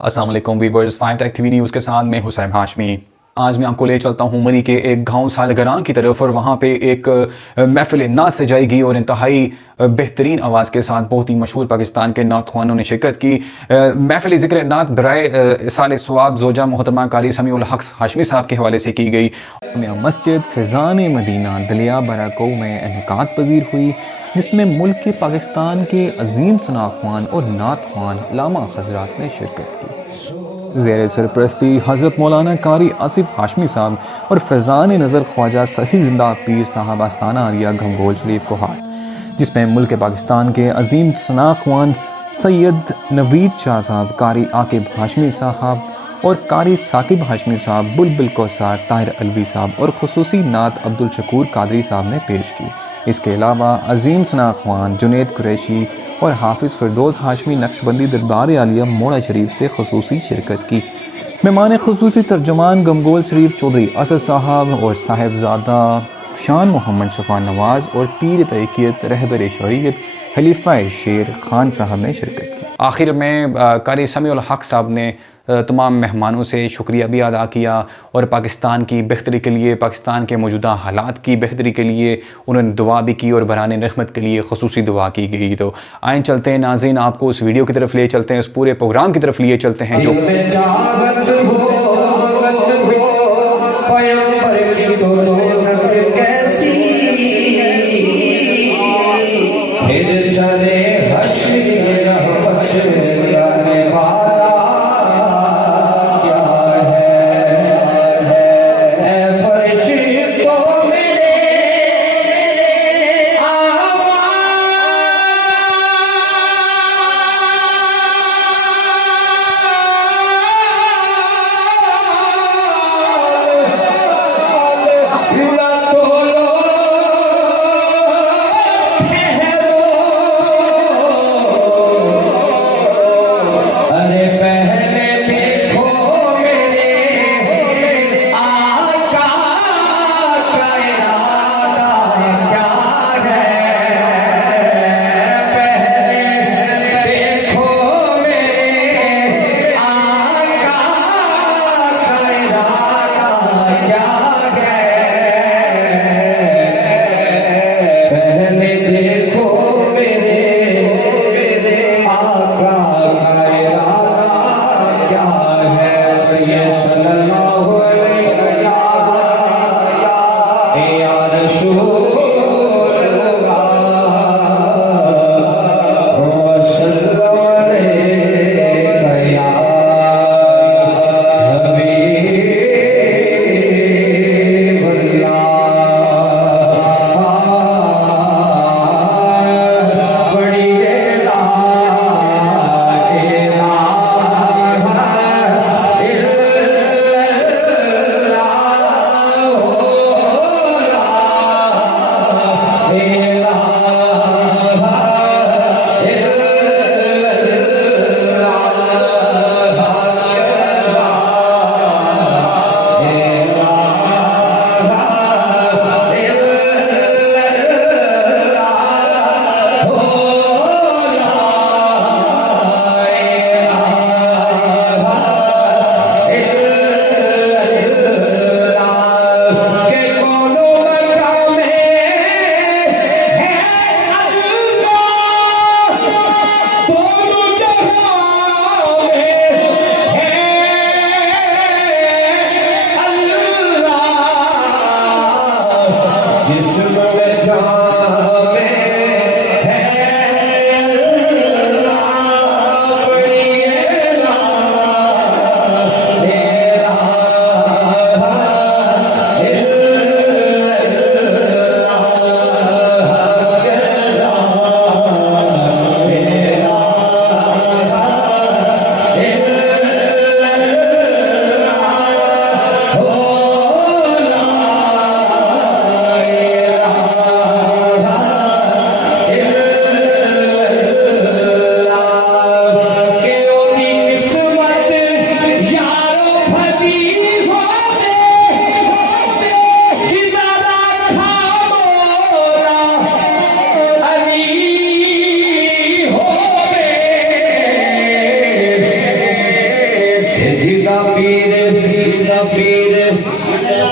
अस्सलाम वालेकुम viewers, 5 take TV news के साथ मैं हुसैन हाशमी। आज मैं आपको ले चलता हूँ मरी के एक गांव सालगरां की तरफ और वहाँ पे एक महफिल नात सजाई और इंतहाई बेहतरीन आवाज़ के साथ बहुत ही मशहूर पाकिस्तान के नात ख्वानों ने शिरकत की। महफिल ज़िक्र नात बराए साल सवाब जोजा मोहतरमा कारी समीउल हक हाशमी साहब के हवाले से की गई। मस्जिद फ़ैज़ान मदीना दलिया बराको में इनेकात पजीर हुई, जिसमें मुल्क के पाकिस्तान के अजीम सना ख्वान और नात ख्वान लामा हजरात ने शिरकत की। ज़ेर सरपरस्ती हज़रत मौलाना कारी आसिफ हाशमी साहब और फ़ैज़ान नज़र ख्वाजा सही जिंदा पीर साहब आस्ताना आलिया घमगोल शरीफ को हार, जिसमें मुल्क पाकिस्तान के अजीम सना ख्वान सैयद नवीद शाह साहब, कारी आकिब हाशमी साहब और कारी साकिब हाशमी साहब, बुलबुल कौसार, ताहिर अलवी साहब और खुसूसी नात अब्दुल शकूर कादरी साहब ने पेश की। इसके अलावा अजीम सना ख्वान जुनेद कुरैशी और हाफिज़ फिरदौस हाशमी नक्शबंदी दरबार आलिया मोड़ा शरीफ से खुसूसी शिरकत की। मेहमान खुसूसी तर्जुमान गमगोल शरीफ चौधरी असद साहब और साहिबजादा शान मोहम्मद शफा नवाज़ और पीर तरीक़त रहबर शरीयत खलीफा शेर खान साहब ने शिरकत की। आखिर में कारी समीउल हक साहब ने तमाम मेहमानों से शुक्रिया भी अदा किया और पाकिस्तान की बेहतरी के लिए, पाकिस्तान के मौजूदा हालात की बेहतरी के लिए उन्होंने दुआ भी की और बराने रहमत के लिए खसूसी दुआ की गई। तो आए चलते हैं नाज़रीन, आपको उस वीडियो की तरफ ले चलते हैं, उस पूरे प्रोग्राम की तरफ लिए चलते हैं जो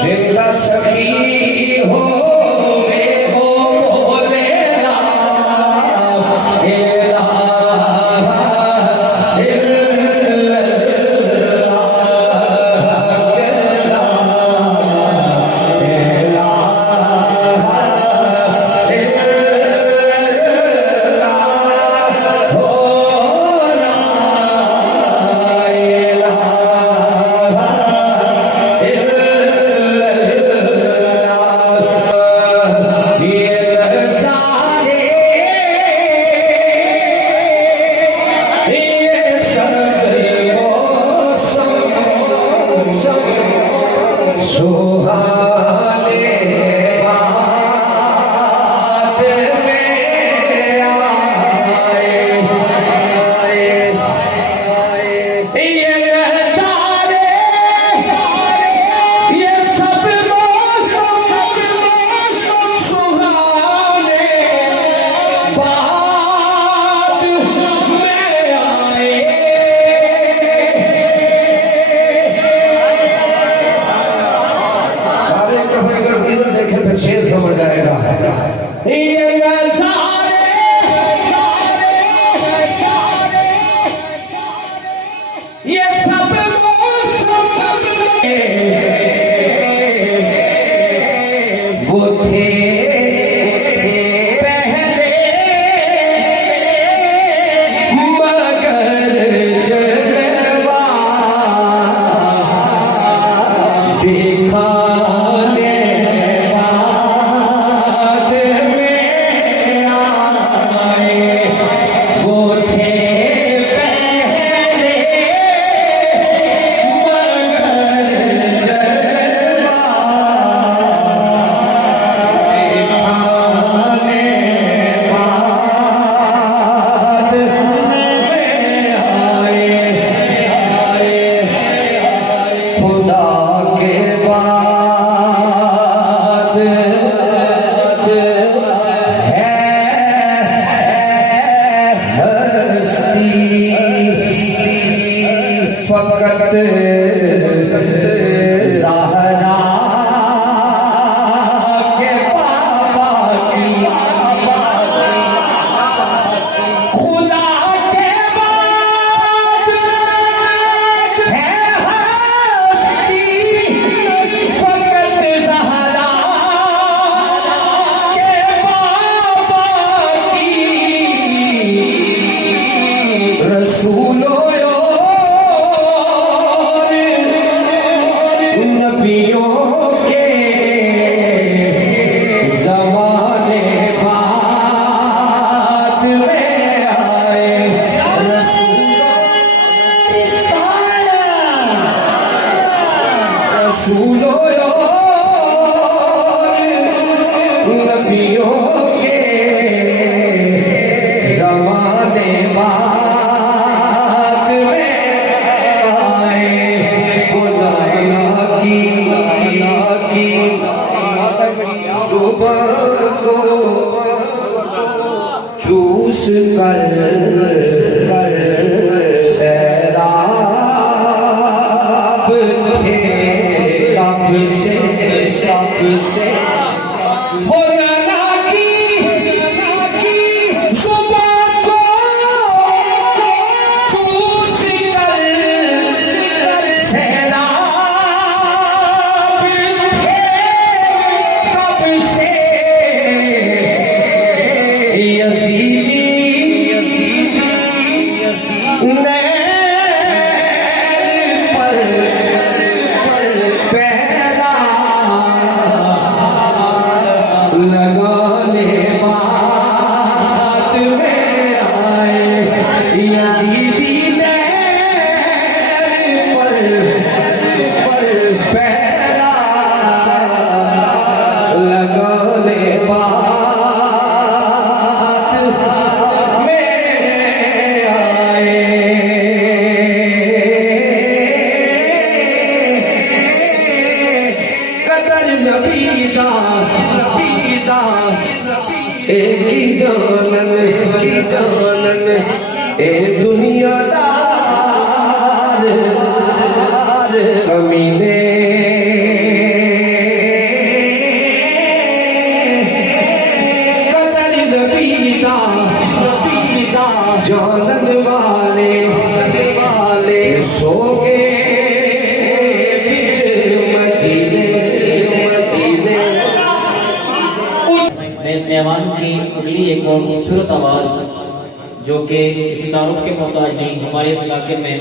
जिंदा सखी हो शेर समझ जाएगा। ये सब वो थे पहले मगर जलवा दिखाने बाद में आए। वो थे पहले मगर जलवा फकत ज़हरा के बाबा की खुदा के बाद है हस्ती। फकत ज़हरा के बाबा की रसूलों नबियों के ज़माने बाद में आए। रसूलों नबियों के ज़माने बाद में आए। खुदा की सुबह को चूस कर सैराब थे कब से हो राना की सुबह को चूस कर सैराब थे कब से। यज़ीदी नैन पर पहरा लगाने बात में आए। यज़ीदी नैन पर पहरा लगाने बात में आए। कदर नबीदा एक ही जानन ए दुनियादार कमीने कदर नबीदा जानन वाले सो के बिच मदीने मेहमान की अगली एक और खूबसूरत आवाज़ जो कि किसी तारुफ के मोहताज नहीं, हमारे इस इलाके में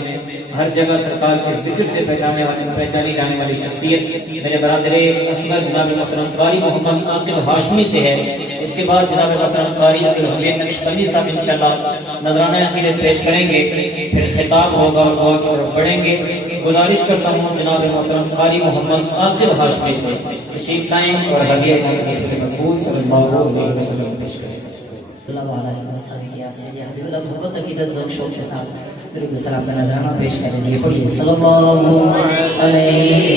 हर जगह सरकार के जिक्र से पहचानी जाने वाली शख्सियत मेरे बरादरे असगर जनाब मोहतरम कारी मोहम्मद आकिल हाशमी से है। इसके बाद जनाब मोहतरम कारी अब्दुल हमीद नक्शबंदी साहब इंशाल्लाह नजराना अकीदत पेश करेंगे, फिर खिताब होगा और दुआ की तरफ बढ़ेंगे। गुजारिश करता हूँ जनाब मोहतरम कारी मोहम्मद आकिल हाशमी से तशरीफ लाएं और हदिया मकबूल सल्लल्लाहु अलैहि वसल्लम पेश करें। नजराना पेश कर लीजिए, पढ़िए सल्लल्लाहु अलैहि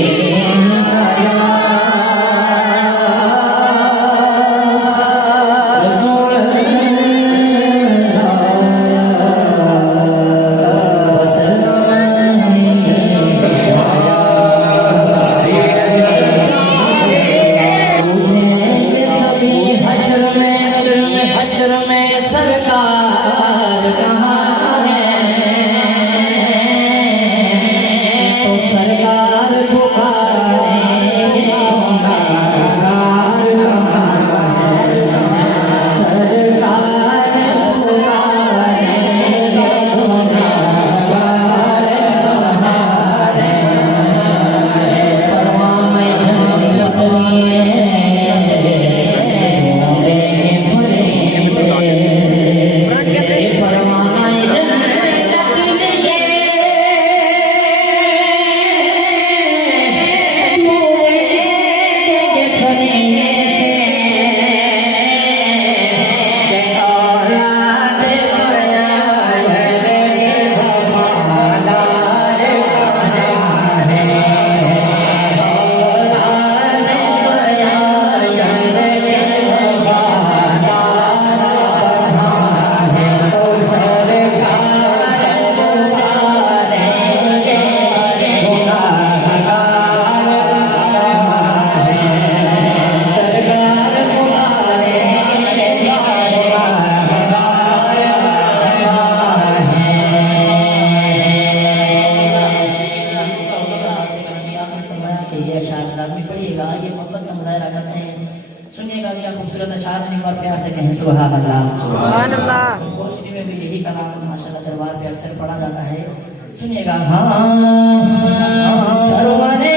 सुभान अल्लाह सुभान अल्लाह। रोशनी में भी यही कलाम माशाअल्लाह दरबार पे अक्सर पढ़ा जाता है। सुनिएगा हाँ सरवरे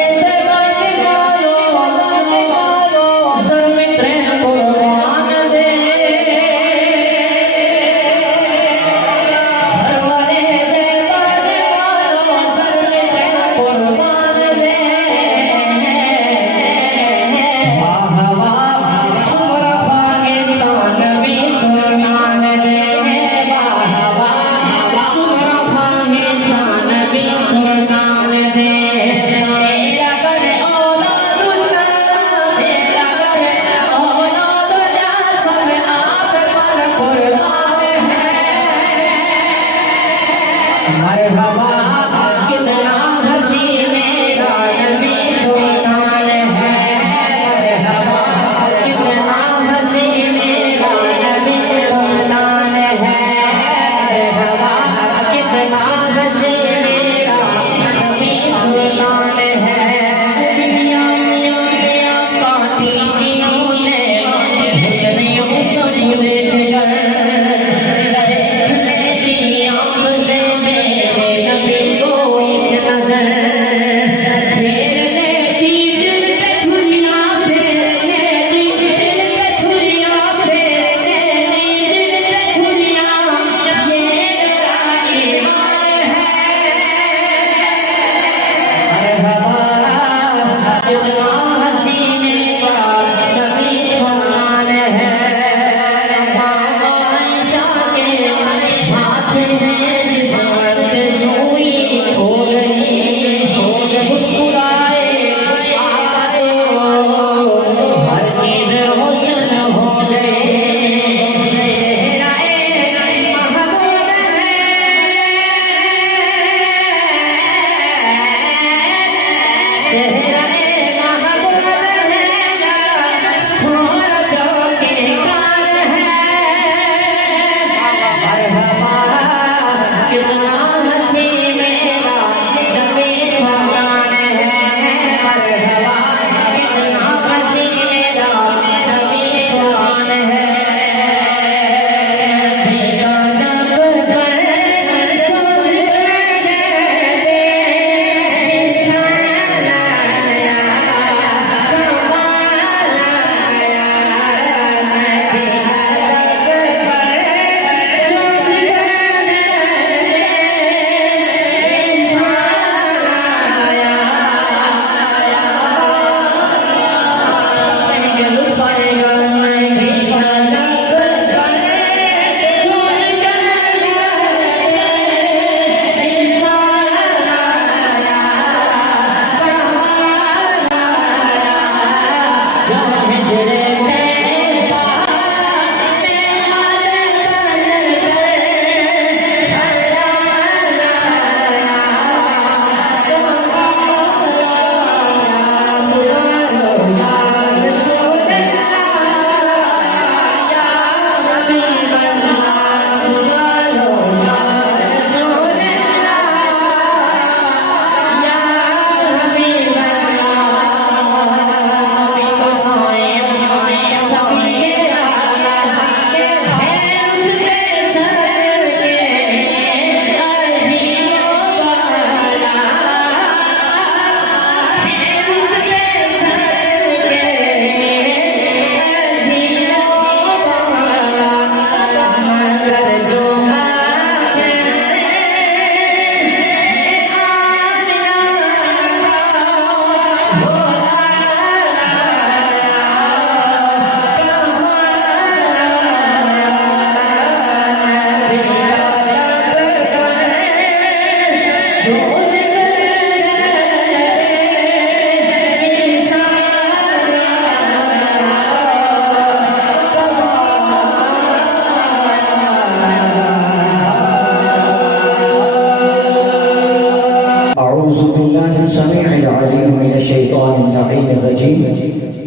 अऊज़ु बिल्लाहि समीउल अलीम मिनश शैतानिर रजीम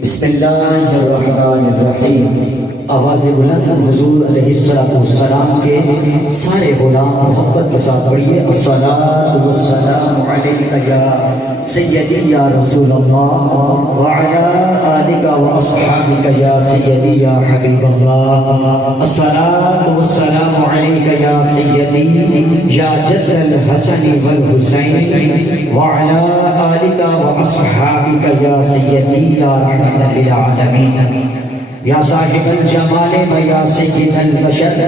बिस्मिल्लाहिर रहमानिर रहीम। आवाज़ बुलंद हुजूर अलैहिस्सलातु वस्सलाम के सारे गुलाम मोहब्बत के साथ पढ़िए। अस्सलातु वस्सलामु अलैका या सय्यदी या रसूल अल्लाह व अला आलिका व अस्हाबिका या सय्यदी या हबीब अल्लाह। अस्सलातु वस्सलामु अलैका या सय्यदी या जद्दल हसन वल हुसैन व अला आलिका व अस्हाबिका या सय्यदी या रहमतल लिल आलमीन। या साहिबल जमाल व या सय्यदल बशर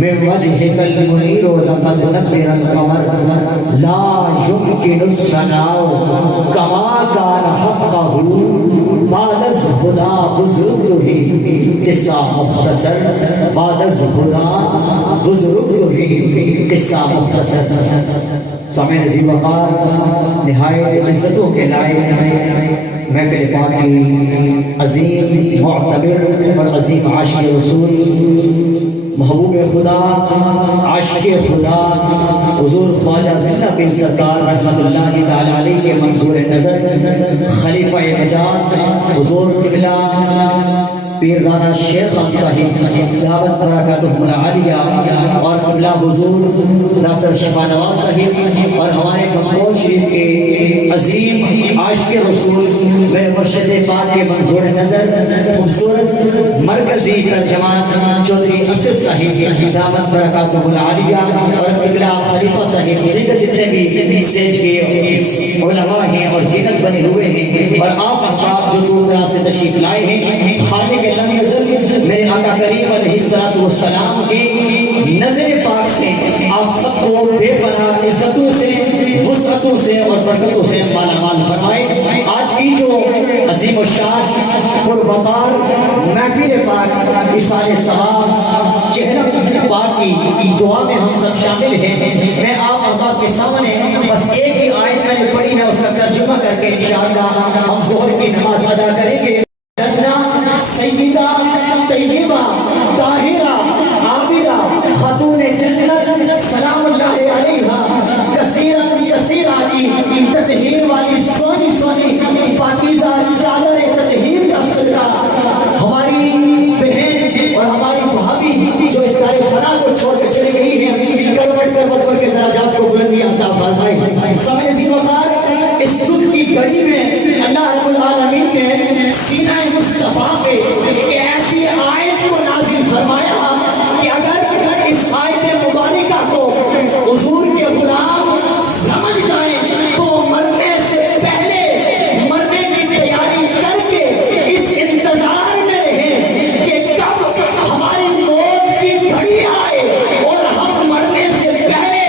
मिन वजहिकल मुनीर लक़द नव्वरल क़मर ला युमकिनुस सनाउ कमा कान हक़्क़हु बादज़ खुदा बुज़ुर्ग ही किस्सा मुख्तसर बादज़ खुदा बुज़ुर्ग ही किस्सा मुख्तसर। समय नज़ीर वक़ार निहायत इज़्ज़तों के लायक महफ़िल पाक की अज़ीम मुअतबर और अज़ीम आशिक़ रसूल महबूब खुदा आशिक़ खुदा हुज़ूर ख्वाजा ज़िंदा पीर सरकार रहमतुल्लाहि तआला अलैहि के मंजूर नज़र खलीफा मजाज हुज़ूर क़िबला पीर राना शेर खान साहिब दावत बरकातुहुल आलिया और क़िबला हुज़ूर डॉक्टर शिफा नवाज साहिब और हमारे कमरोल शरीफ के अजीम आशिक़ रसूल मेरे मुर्शिद पाक के मंजूर नज़र खूबसूरत मरकज़ी तर्जमान चौधरी असद साहिब दावत बरकातुहुल आलिया और क़िबला खलीफा साहिब दीगर जितने भी स्टेज के उलमा हैं और ज़ीनत बने हुए हैं और आप अहबाब जो दूर दराज से तशरीफ़ लाए हैं खालिक़ लम यज़ल मेरे आका करीम अलैहिस्सलातु वस्सलाम के नज़र पाक से आप सबको बेपनाह इज़्ज़तों से वुसअतों से और बरकतों से मालामाल फरमाए। आज की जो अज़ीम शान पुरवकार महफिल पाक इसाले सवाब चेहरा पाक की दुआ में हम सब शामिल हैं। मैं आप अहबाब के सामने बस एक ही आयत मैंने पढ़ी है उसका तर्जुमा करके इंशाअल्लाह हम ज़ोहर की नमाज अदा करेंगे। सय्यदा तय्यबा ताहिरा आबिदा खातूने जन्नत सलामुल्लाह अलैहा कसीरा की ततहीर वाली सोनी सोनी पाकीज़ा चादर ततहीर का सदका हमारी बहन और हमारी भाभी जो इस दाए फना को छोड़ के चली गई है करवट के दराजात को बुलंदी अता फरमाए। समय ज़िम्मेदार इस दुख की घड़ी में अल्लाह रब्बुल आलमीन ने सीना मुस्तफा पे एक ऐसी आयत को नाज़िल फरमाया कि अगर इस आयत मुबारका को हुजूर के गुलाम समझ जाए तो मरने से पहले मरने की तैयारी करके इस इंतजार में रहे कि कब हमारी मौत की घड़ी आए और हम मरने से पहले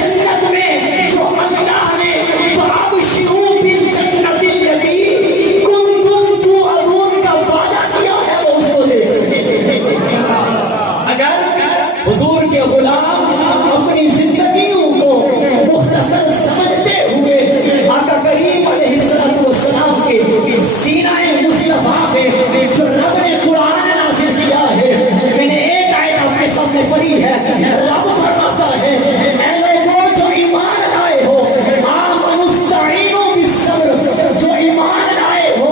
जन्नत में जो अल्लाह ने बाब शुरू बिल जन्नतिल लती कुंतुम तुअदून का वादा किया है वो उसको दे सके। अगर हुजूर के गुलाम अपनी जिंदगियों को मुख्तसर समझते हुए आका करीम अलैहिस्सलातु वस्सलाम के सीनाए मुस्तफा पे जो रब ने कुरान नाज़िल किया है मैंने एक आयत आपके सामने पढ़ी है। रब फरमाता है ऐ लोगों जो ईमान लाए हो आमनुस्तईनु बिस्सब्र जो ईमान लाए हो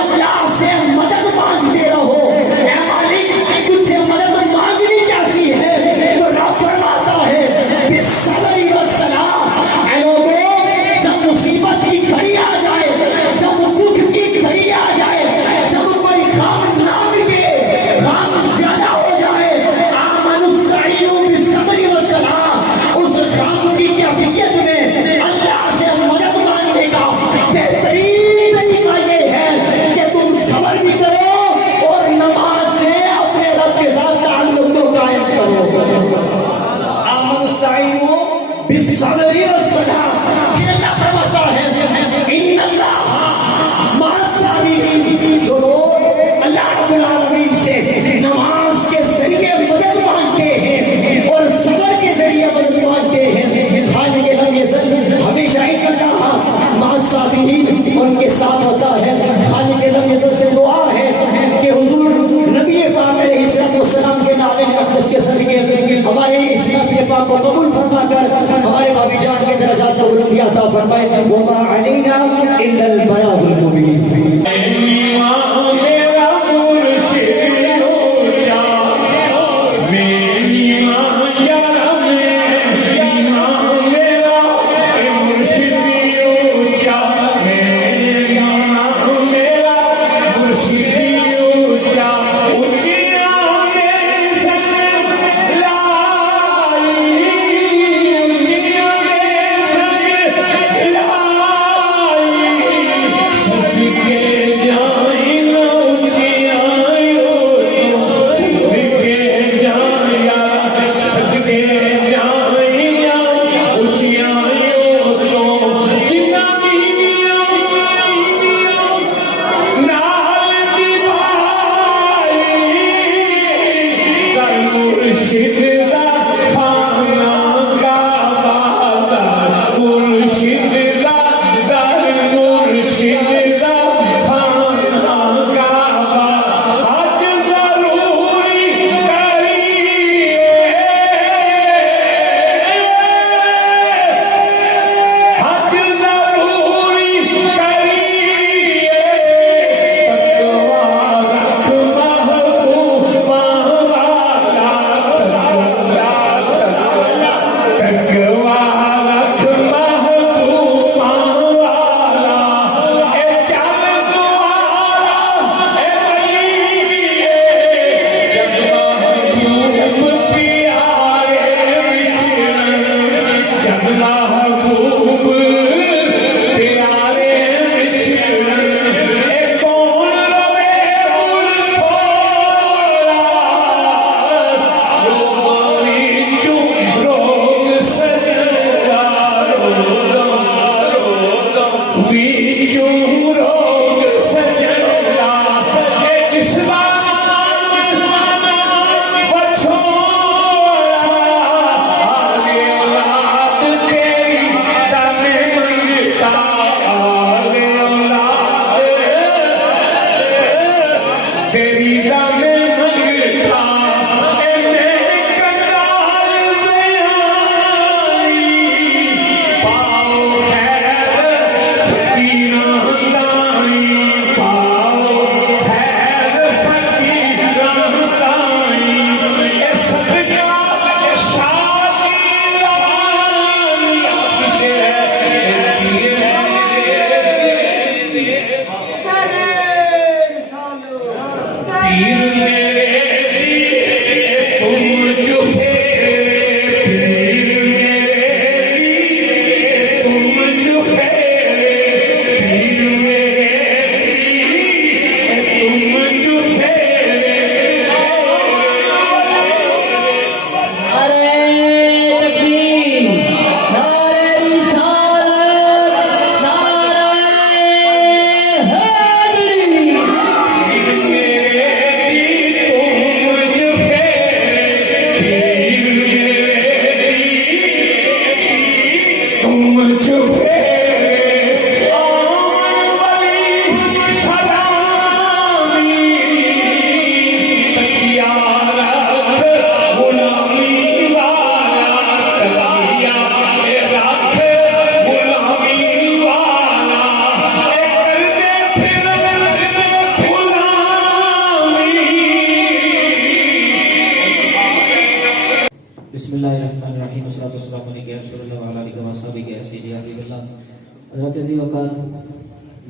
अल्लाह से मदद मांगते रहो। ऐ मालिक तुझसे मदद मांगनी कैसी है तो रब फरमाता है बिस्सब्र वस्सलाम। ऐ लोगों जब मुसीबत की घड़ी आ जाए जब दुख की घड़ी आ जाए जब कोई काम ना मिले काम ज्यादा हो जाए आमनुस्तईनु बिस्सब्र वस्सलाम उस काम की कैफियत में अल्लाह से मदद मांगने का बेहतरीन तरीका ये है कि तुम सब्र भी करो और नमाज से अपने रब के साथ ताल्लुक को कायम करो। आमनुस्तईनु बिस्सब्र वस्सलाम फिर अल्लाह फरमाता है इन्नल्लाह मअस-साबिरीन जो लोग अल्लाह रब्बुल आलमीन से नमाज के जरिए मदद मांगते हैं और सब्र के जरिए मदद मांगते हैं खालिक़ लम यज़ल हमेशा इन्नल्लाह मअस-साबिरीन उनके साथ होता है। खालिक़ लम यज़ल से दुआ है कि हुजूर नबी पाक अलैहिस्सलातु वस्सलाम के नाले अक़दस के सदक़े हमारे इस नबी पाक को कबूल फरमा कर हमारे भाभी जान के दर्जात को बुलंदी अता फरमा। फरमाए वमा अलैना इल्लल बलागुल मुबीन।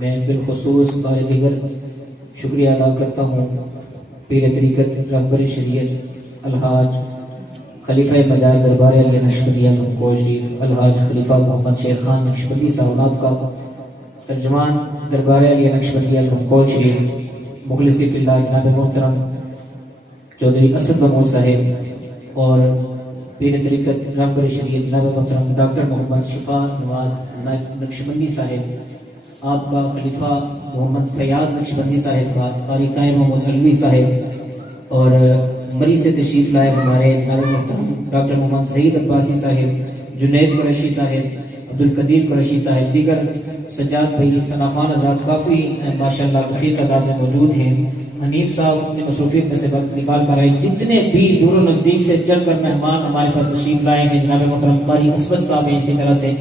मैं बिलखुसूस बार दीगर शुक्रिया अदा करता हूँ पीर तरीक़त रहबर शरीयत अलहाज खलीफा मजार दरबार नक्शबंदिया गंगोह शरीफ अलहाज खलीफा मोहम्मद शेख खान नक्शबंदी साहब का तर्जमान दरबार नक्शबंदिया गंगोह शरीफ मुखलिसी फिल्लाह जनाब मोहतरम चौधरी असद महमूद साहिब और पीर तरीक़त रहबर शरीयत जनाब मोहतरम डॉक्टर मोहम्मद शिफा नवाज नक्शबंदी साहिब, आपका खलीफा मोहम्मद फयाज नक्शबंदी साहिब का कारी ताहिर मोहम्मद अलवी साहिब और मरी से तशरीफ लाए हमारे जनाब मोहतरम डॉक्टर मोहम्मद सईद अब्बासी साहिब, जुनैद कुरैशी साहिब, अब्दुल कदीर कुरैशी साहिब, दीगर सज्जाद भाई सनाखान आजाद काफ़ी माशाअल्लाह कसीर तादाद में मौजूद हैं। हनीफ साहब ने मसरूफियत में से वक्त निकाल कर आए। जितने भी दूर नज़दीक से चल कर मेहमान हमारे पास तशरीफ लाए हैं, जनाब मोहतरम कारी असवद साहब हैं, इसी तरह से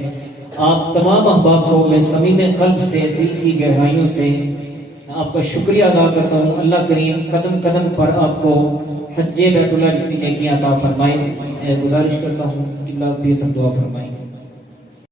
आप तमाम अहबाब को मैं समीम कल्ब से, दिल की गहराइयों से आपका शुक्रिया अदा करता हूँ। अल्लाह करीम कदम कदम पर आपको हज्जे बैतुल्लाह जितनी नेकियां अता फरमाए। गुजारिश करता हूँ कि अल्लाह बेसब दुआ फरमाए।